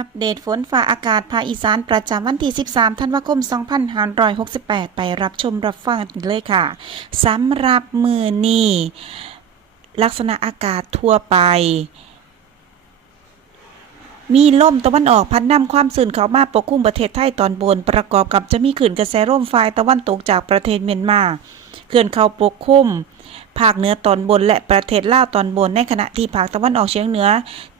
อัปเดตฝนฟ้าอากาศภาคอีสานประจำวันที่ 13 ธันวาคม 2568 ไปรับชมรับฟังกันเลยค่ะ สำหรับมือนี้ลักษณะอากาศทั่วไป มีลมตะวันออกพัดนำความสื่นเข้ามาปกคลุมประเทศไทยตอนบน ประกอบกับจะมีขื่นกระแสลมฝ่ายตะวันตกจากประเทศเมียนมาเคลื่อนเข้าปกคลุมภาคเหนือตอนบนและประเทศลาวตอนบน ในขณะที่ภาคตะวันออกเฉียงเหนือ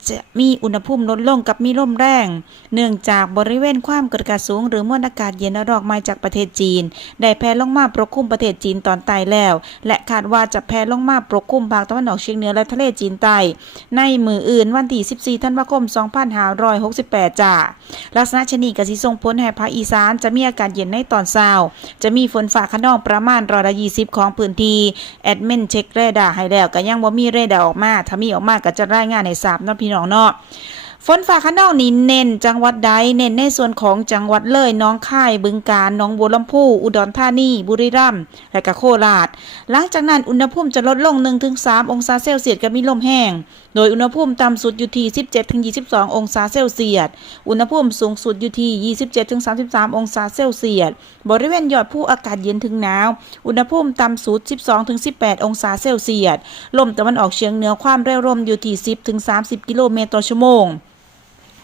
จะมีอุณหภูมิลดลงกับมีลมแรง เนื่องจากบริเวณความกดอากาศสูง หรือมวลอากาศเย็นรอกมาจากประเทศจีน ได้แผ่ลงมาปกคลุมประเทศจีนตอนใต้แล้ว และคาดว่าจะแผ่ลงมาปกคลุมภาคตะวันออกเฉียงเหนือและทะเลจีนใต้ในมืออื่นวันที่14ธันวาคม 2568จ้าลักษณะชนีกสิส่งผลให้ภาคอีสานจะมีอากาศเย็นในตอนเช้าจะมีฝนฟ้าขนองประมาณร้อยละ20 ของพื้นที่แอดมินเช็คเรดาร์ให้แล้วก็ยังบ่มีเรดาร์ออกมา ถ้ามีออกมาก็จะรายงานให้ทราบเนาะพี่น้องเนาะ ฝนฟ้าขนองนี้เน้นจังหวัดใดเน้นในส่วนของจังหวัดเลยน้องค่ายบึงกาฬหนองบัวลำพูอุดรธานีบุรีรัมย์และก็โคราช หลังจากนั้นอุณหภูมิจะลดลง 1-3 องศาเซลเซียสกับมีลมแห้ง โดยอุณหภูมิต่ำสุดอยู่ที่ 17-22 องศาเซลเซียส อุณหภูมิสูงสุดอยู่ที่ 27-33 องศาเซลเซียส บริเวณยอดภูอากาศเย็นถึงหนาว อุณหภูมิต่ำสุด 12-18 องศาเซลเซียส ลมตะวันออกเฉียงเหนือความเร็วลมอยู่ที่ 10-30 กิโลเมตรต่อชั่วโมง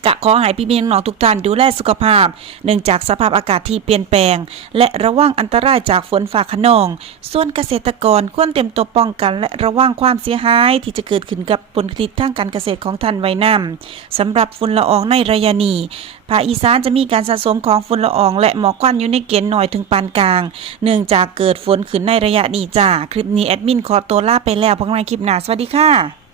กะขอให้พี่พี่น้องๆทุกท่านดูแลสุขภาพ เนื่องจากสภาพอากาศที่เปลี่ยนแปลง และระวังอันตรายจากฝนฟ้าขนอง ส่วนเกษตรกรควรเตรียมตัวป้องกัน และระวังความเสียหายที่จะเกิดขึ้นกับผลผลิตทางการเกษตรของท่านไว้นำสำหรับฝุ่นละอองในระยะนี้ภาคอีสานจะมีการสะสมของฝุ่นละออง และหมอกควันอยู่ในเกณฑ์หน่อยถึงปานกลาง เนื่องจากเกิดฝนขึ้นในระยะนี้จ้าคลิปนี้แอดมินขอตัวลาไปแล้วพบกันใหม่คลิปหน้าสวัสดีค่ะ